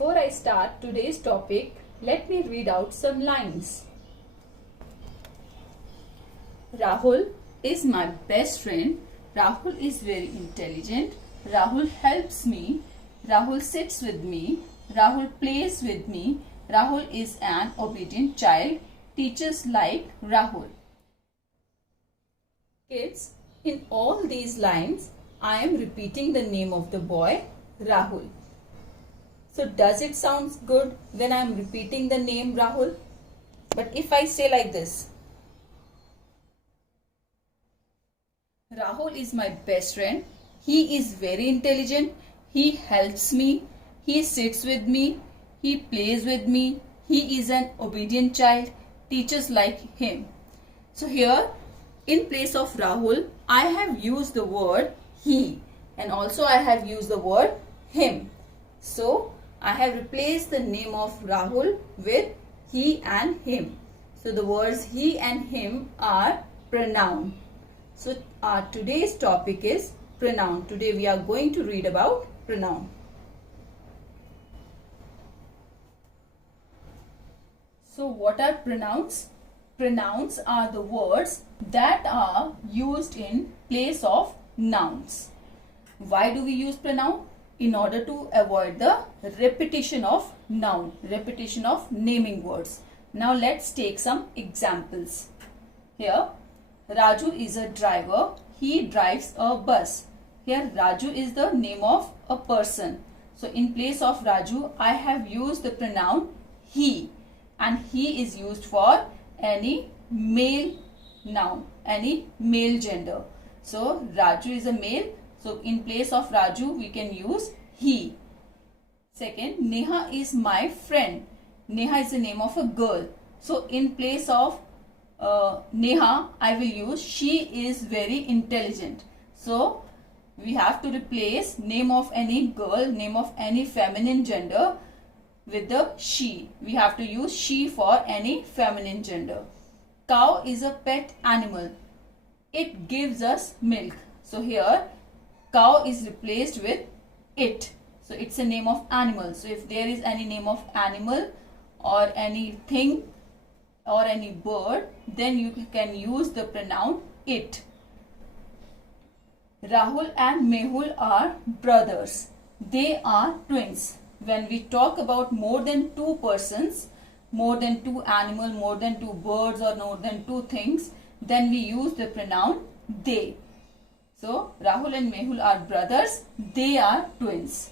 Before I start today's topic, let me read out some lines. Rahul is my best friend. Rahul is very intelligent. Rahul helps me. Rahul sits with me. Rahul plays with me. Rahul is an obedient child. Teachers like Rahul. Kids, in all these lines, I am repeating the name of the boy, Rahul. So does it sound good when I am repeating the name Rahul? But if I say like this, Rahul is my best friend. He is very intelligent. He helps me. He sits with me. He plays with me. He is an obedient child. Teachers like him. So here, in place of Rahul, I have used the word he, and also I have used the word him. So I have replaced the name of Rahul with he and him. So the words he and him are pronoun. So our today's topic is pronoun. Today we are going to read about pronoun. So what are pronouns? Pronouns are the words that are used in place of nouns. Why do we use pronoun? In order to avoid the repetition of noun, repetition of naming words. Now let's take some examples. Here, Raju is a driver. He drives a bus. Here, Raju is the name of a person. So in place of Raju, I have used the pronoun he, and he is used for any male noun, any male gender. So Raju is a male. So in place of Raju, we can use he. Second, Neha is my friend. Neha is the name of a girl. So in place of Neha, I will use she is very intelligent. So we have to replace name of any girl, name of any feminine gender with the she. We have to use she for any feminine gender. Cow is a pet animal. It gives us milk. So here cow is replaced with it. So it's a name of animal. So if there is any name of animal or anything or any bird, then you can use the pronoun it. Rahul and Mehul are brothers. They are twins. When we talk about more than two persons, more than two animals, more than two birds or more than two things, then we use the pronoun they. So Rahul and Mehul are brothers. They are twins.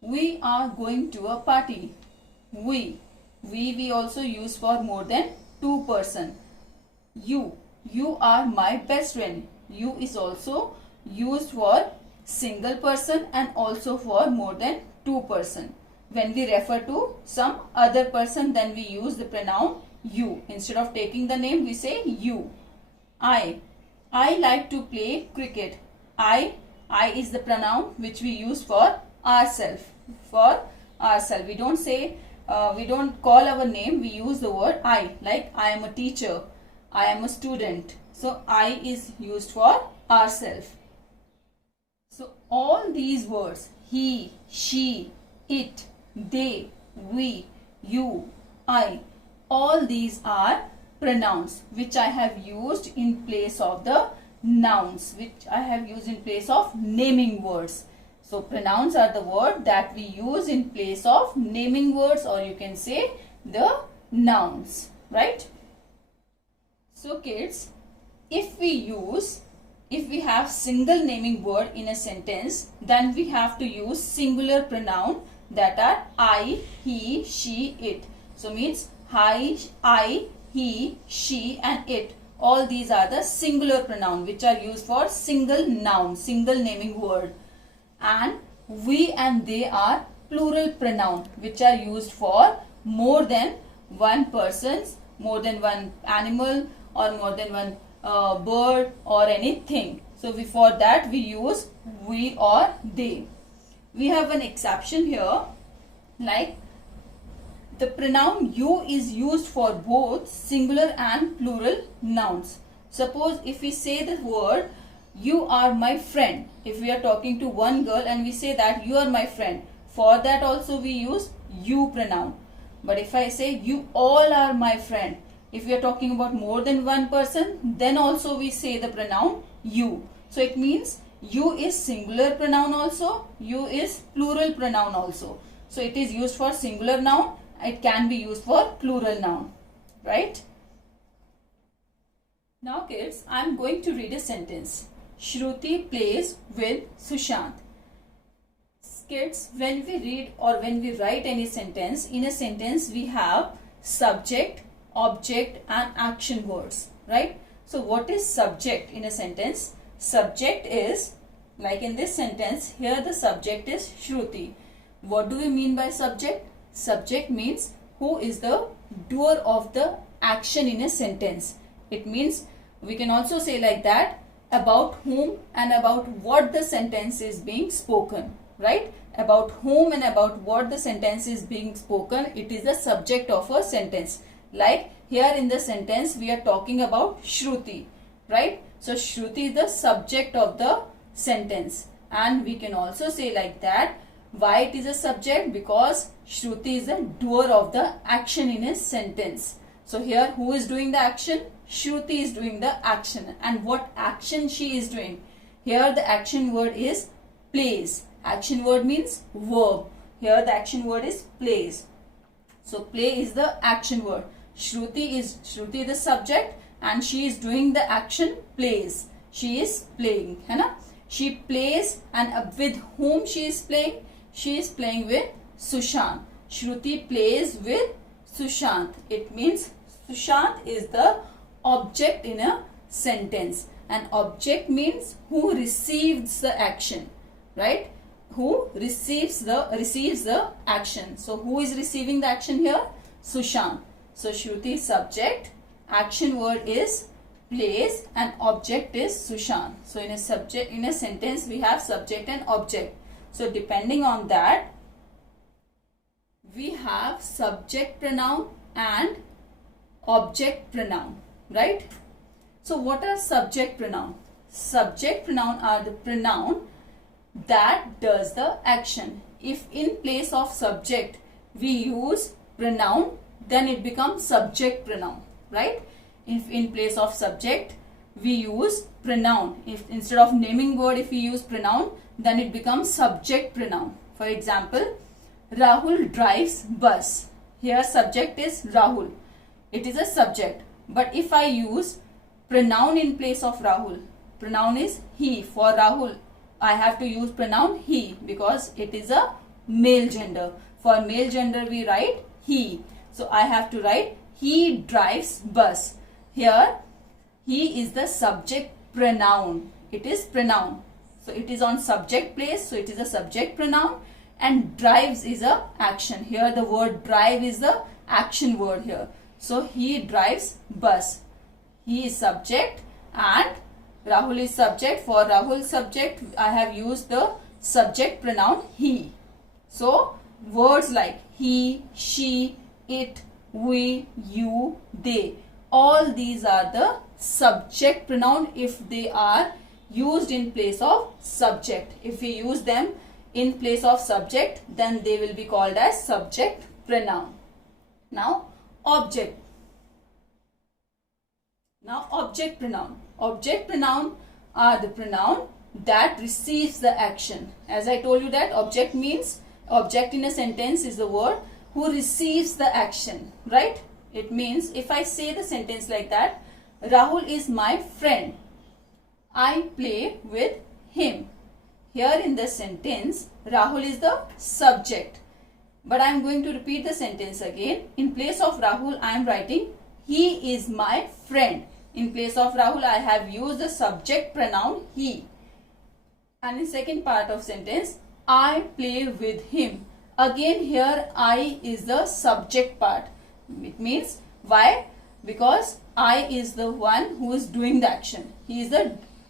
We are going to a party. We also use for more than two person. You are my best friend. You is also used for single person and also for more than two person. When we refer to some other person, then we use the pronoun you. Instead of taking the name, we say you. I like to play cricket. I is the pronoun which we use for ourselves. We don't say, we don't call our name. We use the word I. Like I am a teacher. I am a student. So I is used for ourselves. So all these words, he, she, it, they, we, you, I, all these are pronouns which I have used in place of the nouns, which I have used in place of naming words. So pronouns are the word that we use in place of naming words, or you can say the nouns, right? So kids, if we have single naming word in a sentence, then we have to use singular pronoun that are I, he, she, it. So means I, he, she and it. All these are the singular pronoun which are used for single noun, single naming word. And we and they are plural pronoun which are used for more than one persons, more than one animal or more than one bird or anything. So for that we use we or they. We have an exception here, like the pronoun you is used for both singular and plural nouns. Suppose if we say the word you are my friend, if we are talking to one girl and we say that you are my friend, For that also we use you pronoun. But if I say you all are my friend, if we are talking about more than one person, then also we say the pronoun you. So it means you is singular pronoun also, you is plural pronoun also. So it is used for singular noun, it can be used for plural noun, right? Now kids, I am going to read a sentence. Shruti plays with Sushant. Kids, when we read or when we write any sentence, in a sentence we have subject, object and action words, right? So what is subject in a sentence? Subject is, like in this sentence, here the subject is Shruti. What do we mean by subject? Subject means who is the doer of the action in a sentence. It means we can also say like that, about whom and about what the sentence is being spoken, right? About whom and about what the sentence is being spoken, it is the subject of a sentence. Like here in the sentence we are talking about Shruti, right? So Shruti is the subject of the sentence, and we can also say like that, why it is a subject? Because Shruti is the doer of the action in a sentence. So here who is doing the action? Shruti is doing the action. And what action she is doing? Here the action word is plays. Action word means verb. Here the action word is plays. So play is the action word. Shruti is the subject and she is doing the action plays. She is playing, है ना? She plays, and with whom she is playing? She is playing with Sushant. Shruti plays with Sushant. It means Sushant is the object in a sentence. And object means who receives the action, right? Who receives the action. So who is receiving the action here? Sushant. So Shruti is subject, action word is plays, and object is Sushant. So in a sentence we have subject and object. So depending on that, we have subject pronoun and object pronoun, right? So what are subject pronoun? Subject pronoun are the pronoun that does the action. If in place of subject we use pronoun, then it becomes subject pronoun, right? If in place of subject we use pronoun, if instead of naming word if we use pronoun, then it becomes subject pronoun. For example, Rahul drives bus. Here subject is Rahul. It is a subject. But if I use pronoun in place of Rahul, pronoun is he. For Rahul, I have to use pronoun he because it is a male gender. For male gender we write he. So I have to write he drives bus. Here he is the subject pronoun. It is pronoun. So it is on subject place. So it is a subject pronoun. And drives is a action. Here the word drive is the action word here. So he drives bus. He is subject and Rahul is subject. For Rahul subject, I have used the subject pronoun he. So words like he, she, it, we, you, they, all these are the subject pronoun if they are used in place of subject. If we use them in place of subject, then they will be called as subject pronoun. Now object. Now object pronoun. Object pronoun are the pronoun that receives the action. As I told you that object means, object in a sentence is the word who receives the action, right? It means if I say the sentence like that, Rahul is my friend. I play with him. Here in the sentence, Rahul is the subject. But I am going to repeat the sentence again. In place of Rahul, I am writing he is my friend. In place of Rahul, I have used the subject pronoun he. And in second part of sentence, I play with him. Again here I is the subject part. It means why? Because I is the one who is doing the action.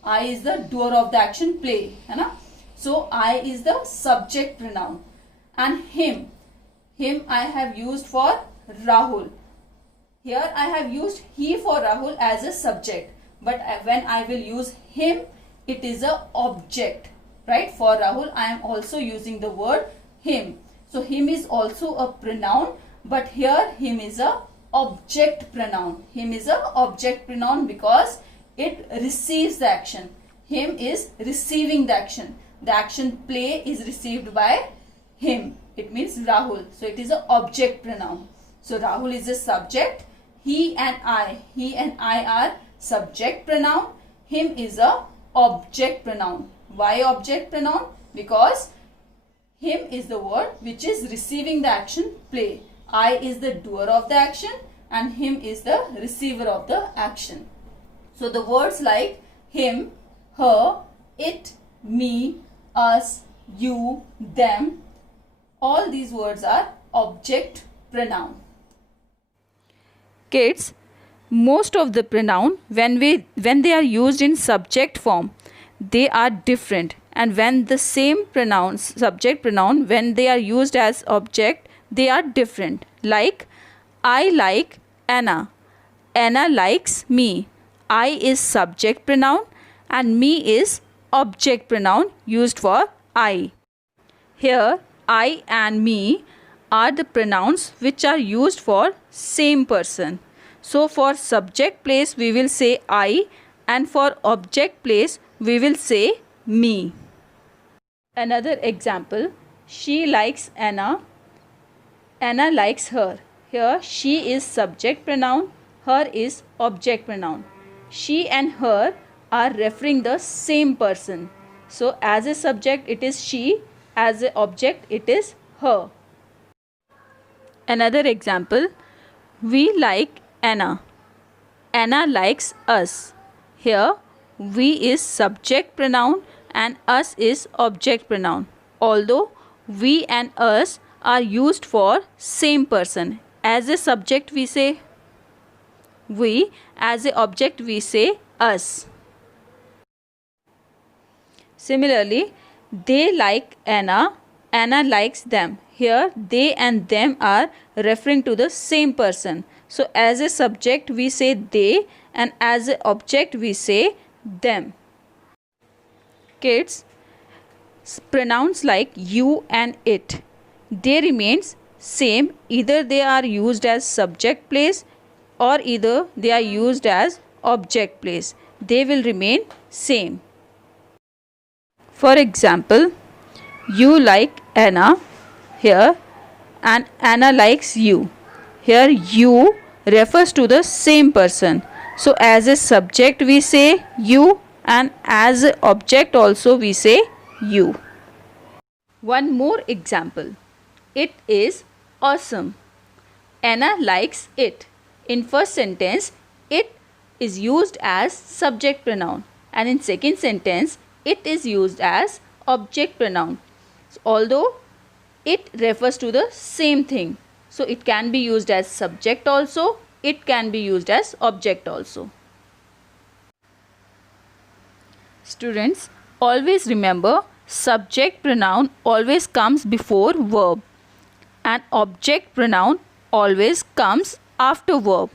I is the doer of the action play. है ना? So I is the subject pronoun. And him I have used for Rahul. Here I have used he for Rahul as a subject. But when I will use him, it is a object. Right? For Rahul, I am also using the word him. So him is also a pronoun, but here him is a object pronoun. Him is a object pronoun because it receives the action. Him is receiving the action. The action play is received by him. It means Rahul. So it is a object pronoun. So Rahul is a subject. He and I are subject pronoun. Him is a object pronoun. Why object pronoun? Because him is the word which is receiving the action play. I is the doer of the action and him is the receiver of the action. So the words like him, her, it, me, us, you, them, all these words are object pronoun. Kids, most of the pronoun when they are used in subject form, they are different, and when the same pronoun, subject pronoun, when they are used as object, they are different. Like I like Anna. Anna likes me. I is subject pronoun and me is object pronoun used for I. Here I and me are the pronouns which are used for same person. So for subject place we will say I, and for object place we will say me. Another example, she likes Anna. Anna likes her. Here she is subject pronoun, her is object pronoun. She and her are referring the same person. So as a subject it is she, as an object it is her. Another example, we like Anna. Anna likes us. Here we is subject pronoun and us is object pronoun. Although we and us are used for same person. As a subject we say we, as a object we say us. Similarly, they like Anna, Anna likes them. Here they and them are referring to the same person. So as a subject we say they and as an object we say them. Kids, pronouns like you and it, they remains same, either they are used as subject place or either they are used as object place. They will remain same. For example, you like Anna here and Anna likes you. Here you refers to the same person. So as a subject we say you and as an object also we say you. One more example. It is awesome. Anna likes it. In first sentence, it is used as subject pronoun, and in second sentence, it is used as object pronoun. Although it refers to the same thing, so it can be used as subject also, it can be used as object also. Students, always remember, subject pronoun always comes before verb and object pronoun always comes after verb.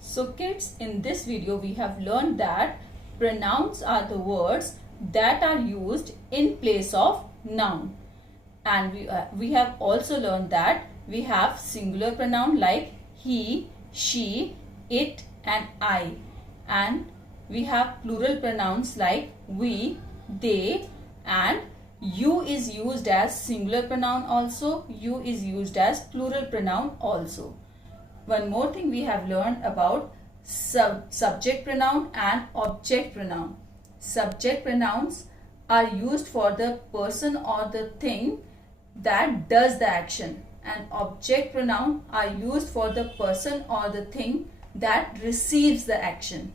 So kids, in this video we have learned that pronouns are the words that are used in place of noun, and we have also learned that we have singular pronoun like he, she, it and I, and we have plural pronouns like we, they, and you is used as singular pronoun also, you is used as plural pronoun also. One more thing we have learned about subject pronoun and object pronoun. Subject pronouns are used for the person or the thing that does the action, and object pronoun are used for the person or the thing that receives the action.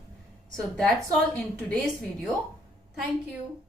So that's all in today's video. Thank you.